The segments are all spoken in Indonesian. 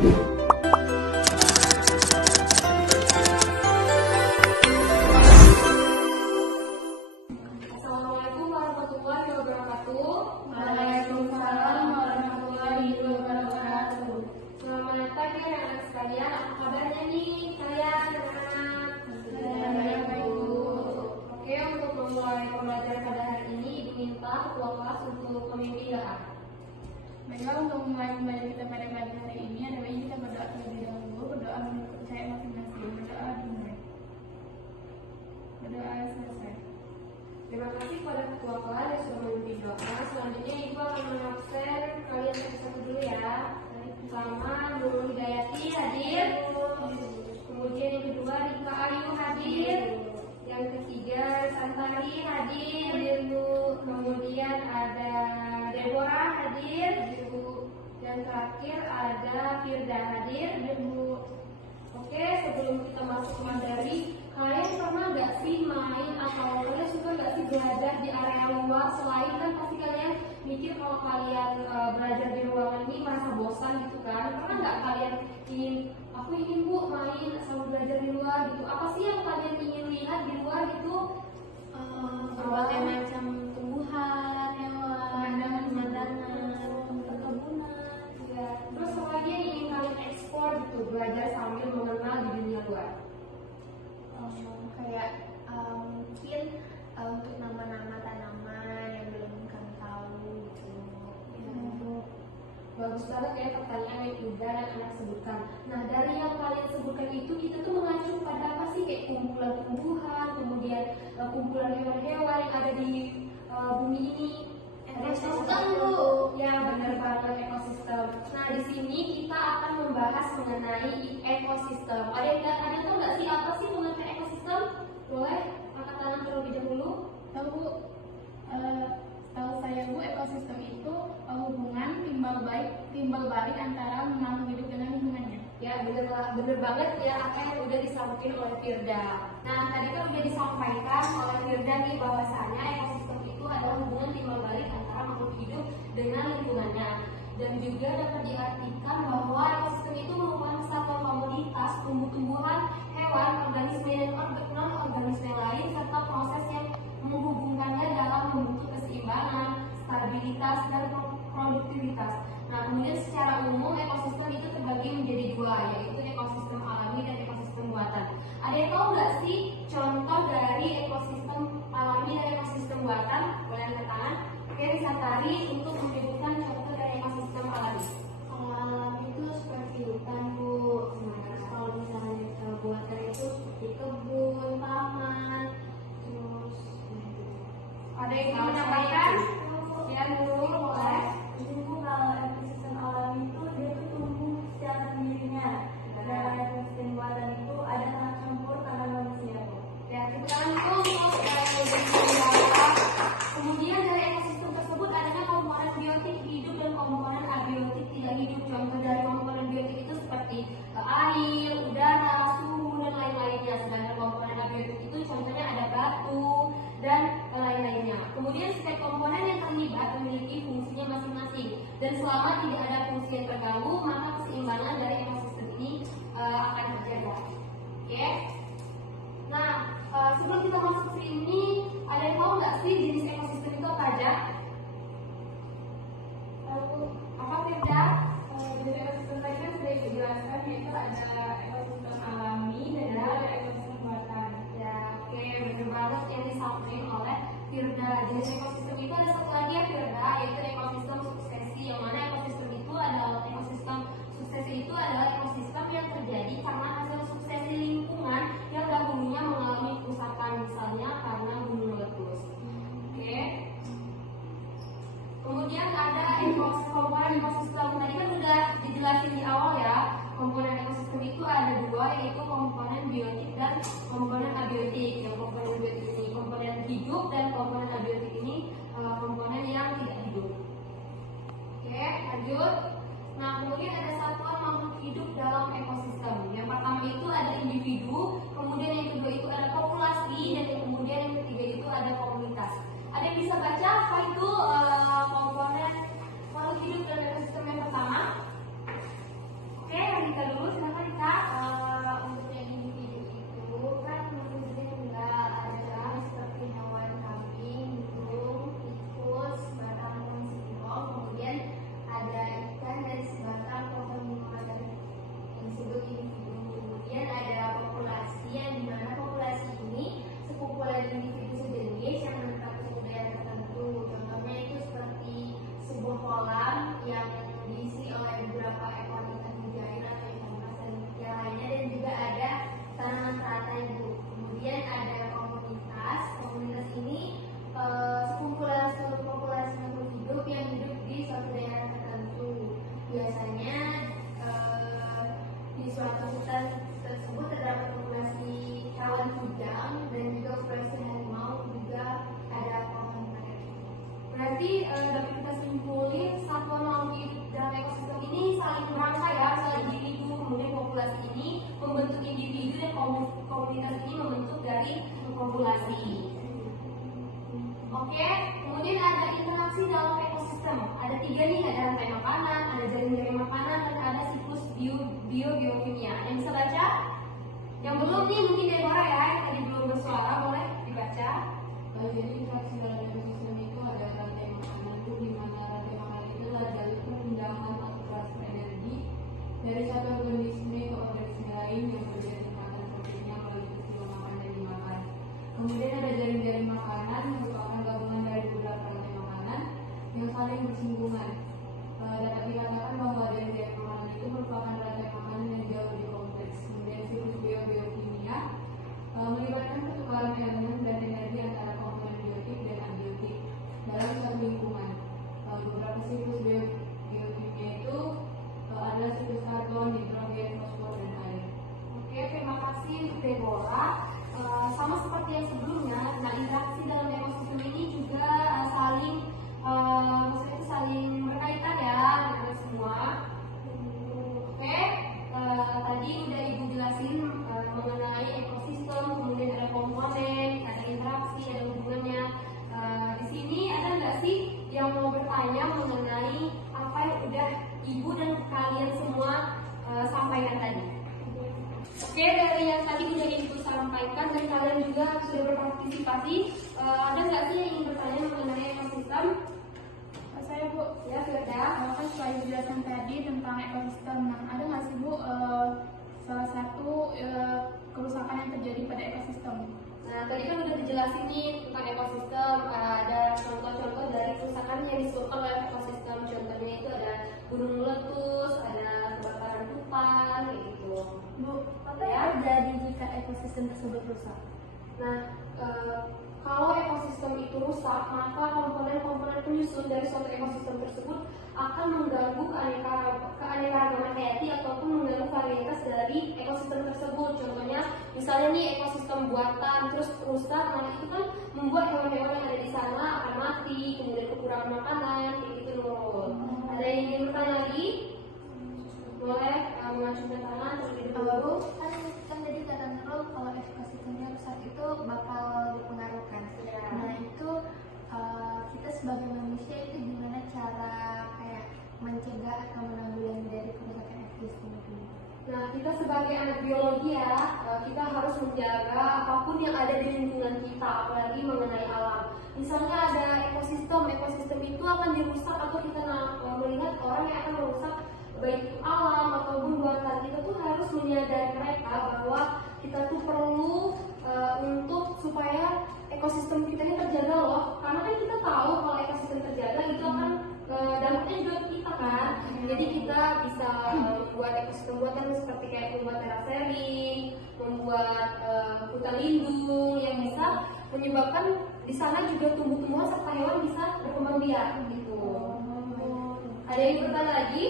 Assalamualaikum warahmatullahi wabarakatuh. Waalaikumsalam warahmatullahi wabarakatuh. Selamat pagi anak sekalian. Apa kabarnya nih? Saya anak-anak. Baik, Bu. Oke, untuk memulai pembelajaran pada hari ini, Ibu minta ketua kelas untuk memimpin doa. Baiklah, untuk memulai pembelajaran kita pada pagi hari ini adalah kita berdoa terlebih dahulu. Berdoa menurut percaya masing-masing. Berdoa dimulai. Berdoa selesai. Terima kasih kepada ketua kelas yang sudah memimpin doa. Selanjutnya Ibu akan mengabsen kalian satu-satu dulu ya. Pertama, Nurul Hidayati hadir. Kemudian yang kedua, Rika Ayu hadir. Yang ketiga, Santari hadir. Kemudian ada Deborah hadir. Yang terakhir ada Firda hadir. Oke, sebelum kita masuk ke materi, kalian pernah nggak sih main atau kalian suka nggak sih belajar di area luar? Selain kan pasti kalian mikir kalau kalian belajar di ruangan ini merasa bosan gitu kan? Pernah nggak kalian ingin, aku ingin Bu main sama belajar di luar gitu? Apa sih yang kalian ingin lihat di luar gitu? Berbagai macam tumbuhan, hewan, pemandangan, perkebunan. Ya, terus apa lagi yang ingin kalian ekspor gitu, belajar sambil mengenal di dunia luar? Kayak mungkin untuk nama-nama tanaman yang belum kami tahu gitu. Bagus banget ya pertanyaan yang udah anak sebutkan. Nah, dari yang kalian sebutkan itu kita tuh mengacu pada apa sih? Kayak kumpulan tumbuhan, kemudian kumpulan hewan-hewan yang ada di bumi ini. Ekosistem tuh, ya benar banget, ekosistem. Nah, di sini kita akan membahas mengenai ekosistem. Ada tuh nggak sih apa sih mengenai ekosistem? Boleh angkat tangan terlebih dahulu. Tahu Bu, tahu saya Bu, ekosistem itu hubungan timbal balik antara makhluk hidup dengan lingkungannya. Ya bener banget ya apa yang udah disampaikan oleh Firda. Nah tadi kan udah disampaikan oleh Firda nih bahwasanya ekosistem itu adalah hubungan timbal balik antara makhluk hidup dengan lingkungannya. Dan juga dapat diartikan bahwa ekosistem itu merupakan satuan komunitas tumbuh-tumbuhan, hewan, organisme dan non-organisme lain serta proses yang menghubungkannya dalam membentuk keseimbangan, stabilitas dan produktivitas. Nah, kemudian secara umum ekosistem itu terbagi menjadi dua, yaitu ekosistem alami dan ekosistem buatan. Ada yang tahu nggak sih contoh dari ekosistem alami dan ekosistem buatan? Boleh angkat tangan. Oke, bisa tari untuk menyebutkan contoh dari ekosistem alami. Kalau alam itu seperti hutan Bu. Terus kalau misalnya buatan itu seperti kebun, taman, terus Ada yang ingin menambahkan? Ya, dulu boleh. kalau ekosistem alam itu dia tuh tumbuh secara sendirinya. Karena ekosistem buatan itu ada tanah campur tanah manusia. Ya, kita langsung untuk ekosistem buatan. Kemudian dari ekosistem tersebut adanya komponen biotik hidup dan komponen abiotik tidak hidup. Contoh dari komponen biotik itu seperti air, udara, suhu dan lain-lainnya. Sedangkan komponen abiotik itu contohnya ada batu dan lain-lainnya. Kemudian setiap komponen yang terlibat memiliki fungsinya masing-masing. Dan selama tidak ada fungsi yang terganggu, maka keseimbangan dari ekosistem ini akan terjaga. Oke? Nah, sebelum kita masuk ke sini, ada yang tahu nggak sih jenis ekosistem itu apa aja? Apa Firda? Jenis ekosistem tadi kan sudah dijelaskan, yaitu ada ekosistem alami dan ada ekosistem buatan. Ya, oke, benar banget yang disampaikan oleh Firda. Jenis ekosistem itu ada satu lagi ya Firda, yaitu ekosistem suksesi. Yang mana ekosistem itu adalah ekosistem yang terjadi karena hasil suksesi lingkungan yang dahulunya mengalami kerusakan, misalnya karena gunung meletus. Oke. Kemudian ada komponen ekosistem. Tadi kan udah dijelasin di awal ya. Komponen ekosistem itu ada dua, yaitu komponen biotik dan komponen abiotik. Yang komponen biotik ini komponen hidup dan komponen abiotik ini komponen yang tidak hidup. Oke, lanjut. Nah, kemudian ada satuan makhluk hidup dalam ekosistem. Yang pertama itu ada individu, kemudian yang kedua itu ada populasi, dan kemudian yang ketiga itu ada komunitas. Ada yang bisa baca apa itu komponen makhluk hidup dalam ekosistem yang pertama? Oke, populasi ini membentuk individu dan komunitas ini membentuk dari populasi. Oke, kemudian ada interaksi dalam ekosistem. Ada 3 nih, ada rantai makanan, ada jaring-jaring makanan, dan ada siklus biokimia. Yang bisa baca? Yang belum nih mungkin Deborah ya, yang tadi belum bersuara, boleh dibaca. Jadi interaksi dalam ekosistem itu ada rantai makanan itu, di mana rantai makanan itu adalah jalur perpindahan atau transfer energi dari satu organisme ke organisme lain yang berbeda tingkatan proteinnya melalui peristiwa makan dan dimakan. Kemudian ada jaring-jaring makanan yang merupakan gabungan dari beberapa rantai makanan yang saling bersinggungan. Dapat dikatakan bahwa jaring-jaring makanan itu merupakan rantai makanan yang jauh lebih kompleks. Kemudian siklus biokimia melibatkan pertukaran elemen dan energi antara komponen biotik dan abiotik dalam satu lingkungan. Beberapa siklus biokimia itu adalah siklus karbon, nitrogen, fosfor, dan air. Oke, terima kasih Deborah. Sama seperti yang sebelumnya, nah interaksi dalam ekosistem ini juga saling berkaitan ya dengan semua. Oke, tadi udah Ibu jelasin mengenai ekosistem, kemudian ada komponen, ada interaksi, ada hubungannya. Di sini ada nggak sih yang mau bertanya mengenai apa yang udah Ibu dan kalian semua sampaikan tadi? Oke, dari yang tadi udah Ibu sampaikan dan kalian juga sudah berpartisipasi, ada nggak sih yang ingin bertanya mengenai ekosistem? Saya Bu, Ya, sudah. kan setelah penjelasan tadi tentang ekosistem, nah ada nggak sih Bu salah satu kerusakan yang terjadi pada ekosistem? Nah, tadi kan udah dijelasin nih tentang ekosistem, ada contoh-contoh dari kerusakan yang disebabkan oleh ekosistem. Contohnya itu ada gunung meletus, ada kebakaran hutan, kayak gitu. Bu, apa yang terjadi jika ekosistem tersebut rusak? Nah, kalau ekosistem itu rusak, maka komponen-komponen penyusun dari suatu ekosistem tersebut akan mengganggu keanekaragaman hayati ataupun mengganggu varietas dari ekosistem tersebut. Contohnya, misalnya nih ekosistem buatan terus rusak, nah itu kan membuat hewan-hewan yang ada di sana akan mati, kemudian kekurangan makanan, kayak gitu loh. Ada yang ingin bertanya lagi? Boleh mengajukan tangan terlebih dahulu. Kan tadi kata Nurul kalau ekosistemnya rusak itu bakal dipengaruhkan. Ya. Nah itu kita sebagai manusia itu gimana cara kayak mencegah atau menanggulangi dari kerusakan ekosistem itu? Nah, kita sebagai anak biologi ya, kita harus menjaga apapun yang ada di lingkungan kita, apalagi mengenai alam. Misalnya ada ekosistem itu akan dirusak atau kita melihat orang yang akan merusak baik itu alam ataupun buatan, kita tuh harus menyadari mereka bahwa kita tuh perlu untuk supaya ekosistem kita ini terjaga loh. Karena kan kita tahu kalau ekosistem terjaga itu akan dampaknya juga ke kita kan. Jadi kita bisa membuat ekosistem buatan seperti kayak membuat terasering, membuat hutan lindung yang bisa menyebabkan di sana juga tumbuh-tumbuhan serta hewan bisa berkembang biak gitu. Ada yang bertanya lagi?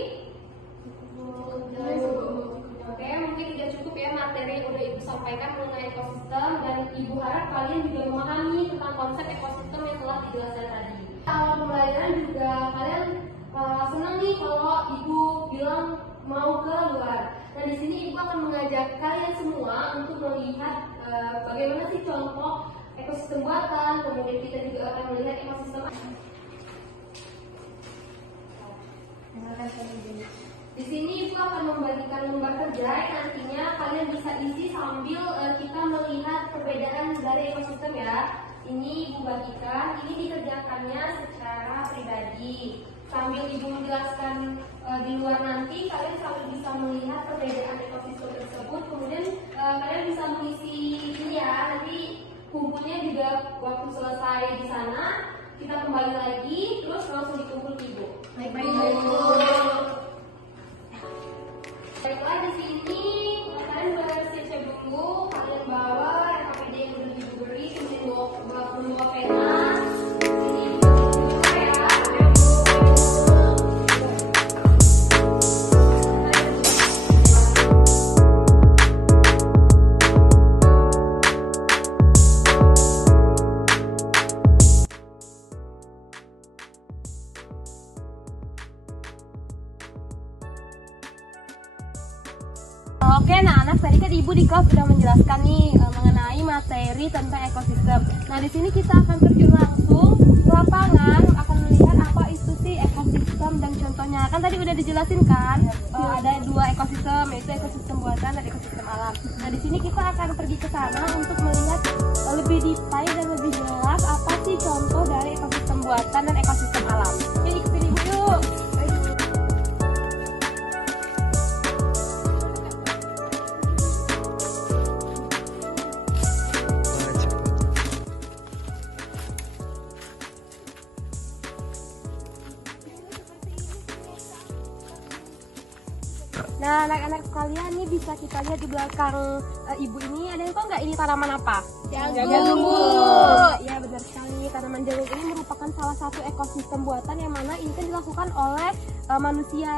Oke, mungkin tidak cukup ya materi yang udah Ibu sampaikan mengenai ekosistem, dan Ibu harap kalian juga memahami tentang konsep ekosistem yang telah dijelaskan tadi. Awal pembelajaran juga kalian senang nih kalau Ibu bilang mau ke luar. Nah, di sini Ibu akan mengajak kalian semua untuk melihat bagaimana sih contoh ekosistem buatan, kemudian kita juga akan melihat ekosistem. Di sini Ibu akan membagikan lembar kerja yang nantinya kalian bisa isi sambil kita melihat perbedaan dari ekosistem ya. Ini Ibu bagikan, ini dikerjakannya secara pribadi. Sambil Ibu menjelaskan di luar nanti, kalian sambil bisa melihat perbedaan ekosistem tersebut. Kemudian kalian bisa mengisi ini ya, nanti kumpulnya juga waktu selesai di sana, kita kembali lagi, terus langsung dikumpul Ibu. Baiklah, di sini kalian bersiap-siap dulu, kalian bawa RKPD yang sudah diberi, kemudian bawa pena. Oke, nah anak tadi kan ibu di kelas sudah menjelaskan nih mengenai materi tentang ekosistem. Nah di sini kita akan terjun langsung ke lapangan, akan melihat apa itu sih ekosistem dan contohnya. Kan tadi udah dijelasin kan, ada dua ekosistem, yaitu ekosistem buatan dan ekosistem alam. Nah di sini kita akan pergi ke sana untuk melihat lebih detail dan lebih jelas apa sih contoh dari ekosistem buatan dan ekosistem alam. Oke, ikutin ibu yuk. Nah, anak-anak sekalian nih bisa kita lihat di belakang ibu ini, ada yang tahu nggak ini tanaman apa? Jagung. Ya benar sekali, tanaman jagung ini merupakan salah satu ekosistem buatan yang mana ini kan dilakukan oleh manusia.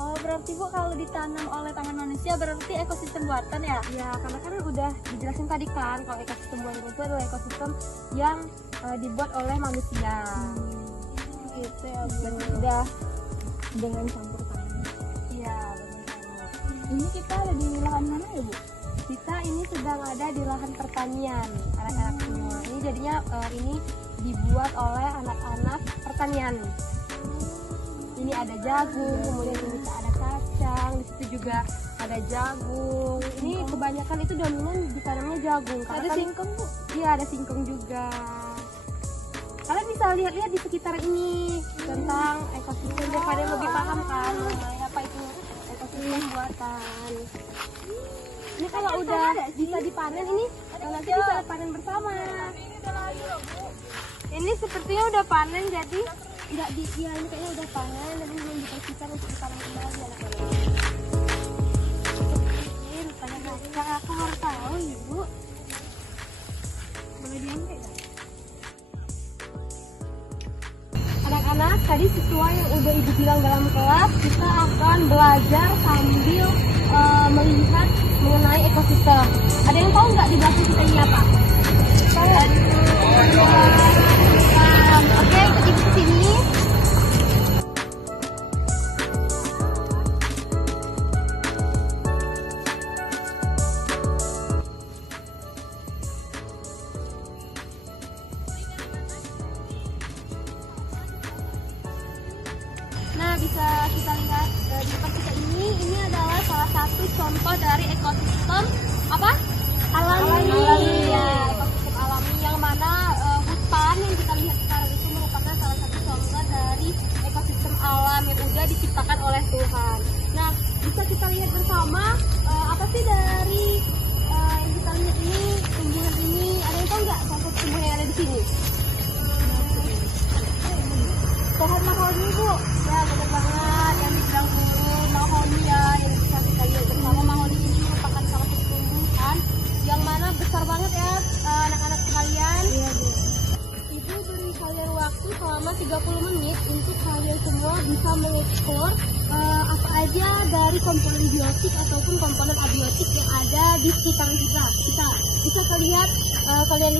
Oh, berarti Bu kalau ditanam oleh tangan manusia berarti ekosistem buatan ya? Ya, karena kan udah dijelasin tadi kan kalau ekosistem buatan itu adalah ekosistem yang dibuat oleh manusia. Gitu ya, Dan udah dengan campur tangan. Iya, benar. Ini kita ada di lahan mana ya Bu? Kita ini sedang ada di lahan pertanian, anak-anak semua. Ini jadinya ini dibuat oleh anak-anak pertanian. Ini ada jagung, kemudian ini ada kacang, di situ juga ada jagung. Ini kebanyakan itu dominan ditanamnya jagung. Ada singkong Bu? Iya, ada singkong juga. Kalian bisa lihat-lihat di sekitar ini tentang ekosistem biar kalian lebih paham kan mengenai apa itu ekosistem buatan. Ini kalau udah bisa dipanen ini nanti bisa panen bersama. Ini sepertinya udah panen jadi nggak di ya ini kayaknya udah panen dan belum dipastikan untuk dipanen kembali anak-anak. Ini rupanya kakak aku harus tahu ibu. Boleh diambil nggak? Anak-anak, tadi sesuai yang udah ibu bilang dalam kelas, kita akan belajar sambil melihat mengenai ekosistem. Ada yang tahu nggak di belakang kita ini apa? Oke, ikut ibu ke sini. Nah, bisa kita lihat di depan kita ini adalah salah satu contoh dari ekosistem apa? Alami. Ya, ekosistem alami yang mana hutan yang kita lihat sekarang itu merupakan salah satu contoh dari ekosistem alam yang sudah diciptakan oleh Tuhan. Nah, bisa kita lihat bersama apa sih dari yang kita lihat ini, tumbuhan ini, ada yang tahu nggak contoh tumbuhan yang ada di sini? Pohon mahoni Bu, ya benar banget yang dibilang guru mahoni ya, yang bisa kita lihat bersama. Mahoni ini merupakan salah satu tumbuhan yang mana besar banget ya anak-anak sekalian. Iya Bu. Ibu beri kalian waktu selama 30 menit untuk kalian semua bisa mengeksplor apa aja dari komponen biotik ataupun komponen abiotik yang ada di sekitar kita. Bisa kalian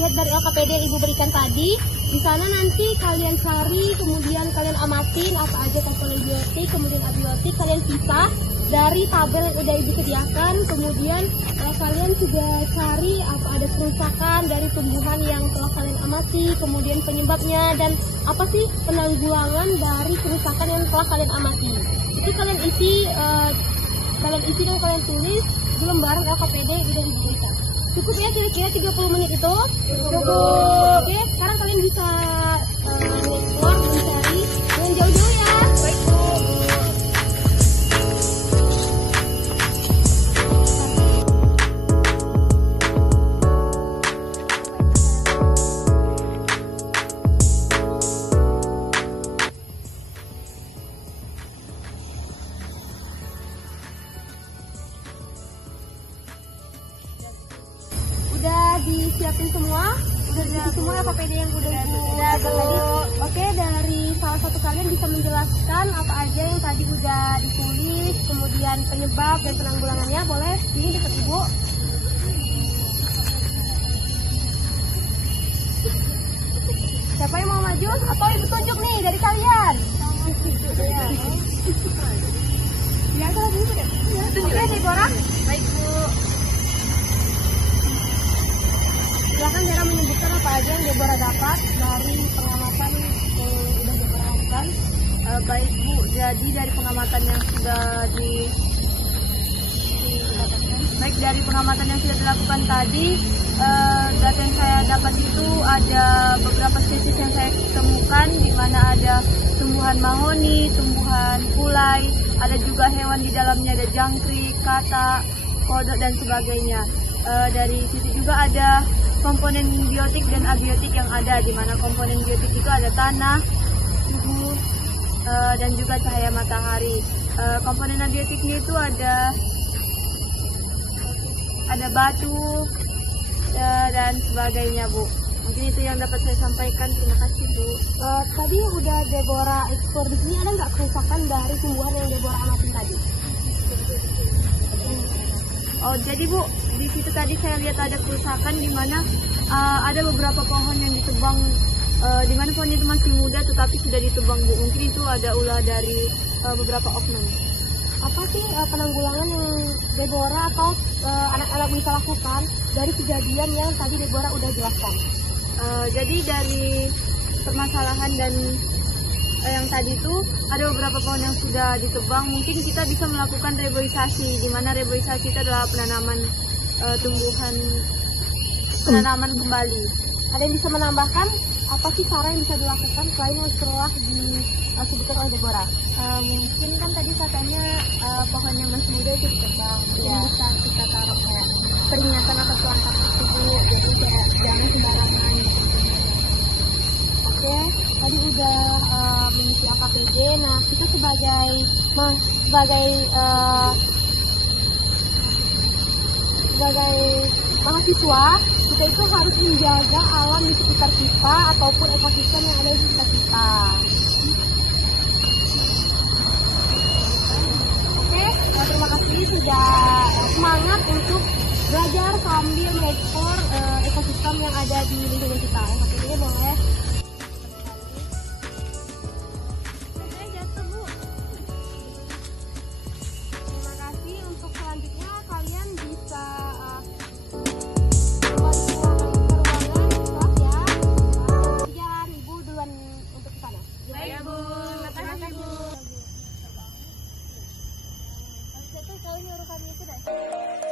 lihat dari LKPD yang ibu berikan tadi. Di sana nanti kalian cari, kemudian kalian amatin apa aja komponen biotik, kemudian abiotik, kalian pisah dari tabel yang udah ibu sediakan. Kemudian kalian juga cari apa ada kerusakan dari tumbuhan yang telah kalian amati, kemudian penyebabnya dan apa sih penanggulangan dari kerusakan yang telah kalian amati. Itu kalian isi dan kalian tulis di lembaran LKPD yang udah ibu berikan. Cukup ya kira-kira 30 menit itu? Cukup. Oke, sekarang kalian bisa keluar mencari. Jangan jauh-jauh ya. Baik Bu. Udah disiapin semua? Udah disiapin semua LKPD yang udah ibu tadi? Oke, dari salah satu kalian bisa menjelaskan apa aja yang tadi udah ditulis, kemudian penyebab dan penanggulangannya. Boleh? Ini dekat ibu. Siapa yang mau maju? Atau ibu tunjuk nih dari kalian? Oke, Deborah. Baik Bu. Silakan Dara menyebutkan apa aja yang Deborah dapat dari pengamatan yang sudah Deborah lakukan. Baik Bu, jadi dari pengamatan yang sudah Baik, dari pengamatan yang sudah dilakukan tadi, data yang saya dapat itu ada beberapa spesies yang saya temukan, di mana ada tumbuhan mahoni, tumbuhan kulai, ada juga hewan di dalamnya, ada jangkrik, katak, kodok, dan sebagainya. Dari situ juga ada komponen biotik dan abiotik yang ada, di mana komponen biotik itu ada tanah, suhu, dan juga cahaya matahari. Komponen abiotiknya itu ada batu dan sebagainya Bu. Mungkin itu yang dapat saya sampaikan. Terima kasih Bu. Tadi udah Deborah ekspor di sini, ada nggak kerusakan dari tumbuhan yang Deborah amatin tadi? Oh jadi Bu, di situ tadi saya lihat ada kerusakan di mana ada beberapa pohon yang ditebang, di mana pohonnya itu masih muda tetapi sudah ditebang Bu. Mungkin itu ada ulah dari beberapa oknum. Apa sih penanggulangan yang Deborah atau anak-anak bisa lakukan dari kejadian yang tadi Deborah udah jelaskan? Jadi dari permasalahan dan yang tadi itu ada beberapa pohon yang sudah ditebang, mungkin kita bisa melakukan reboisasi, di mana reboisasi itu adalah penanaman penanaman kembali. Ada yang bisa menambahkan apa sih cara yang bisa dilakukan selain yang setelah disebutkan oleh Deborah? Mungkin kan tadi katanya pohon yang masih muda itu ditebang, mungkin bisa kita taruh kayak peringatan atau pelangkat tersebut, jadi kayak jangan sembarangan. Oke, tadi udah mengisi AKPD. Nah, kita sebagai mahasiswa, kita itu harus menjaga alam di sekitar kita ataupun ekosistem yang ada di sekitar kita. Oke, terima kasih sudah semangat untuk belajar sambil mengekspor ekosistem yang ada di lingkungan kita. AKPD boleh. Terima kasih. Untuk selanjutnya kalian bisa kembali ke ruangan kelas ya. Jalan Ibu duluan untuk ke sana. Baik Bu, terima kasih Bu. Kalian nyuruh kami itu deh.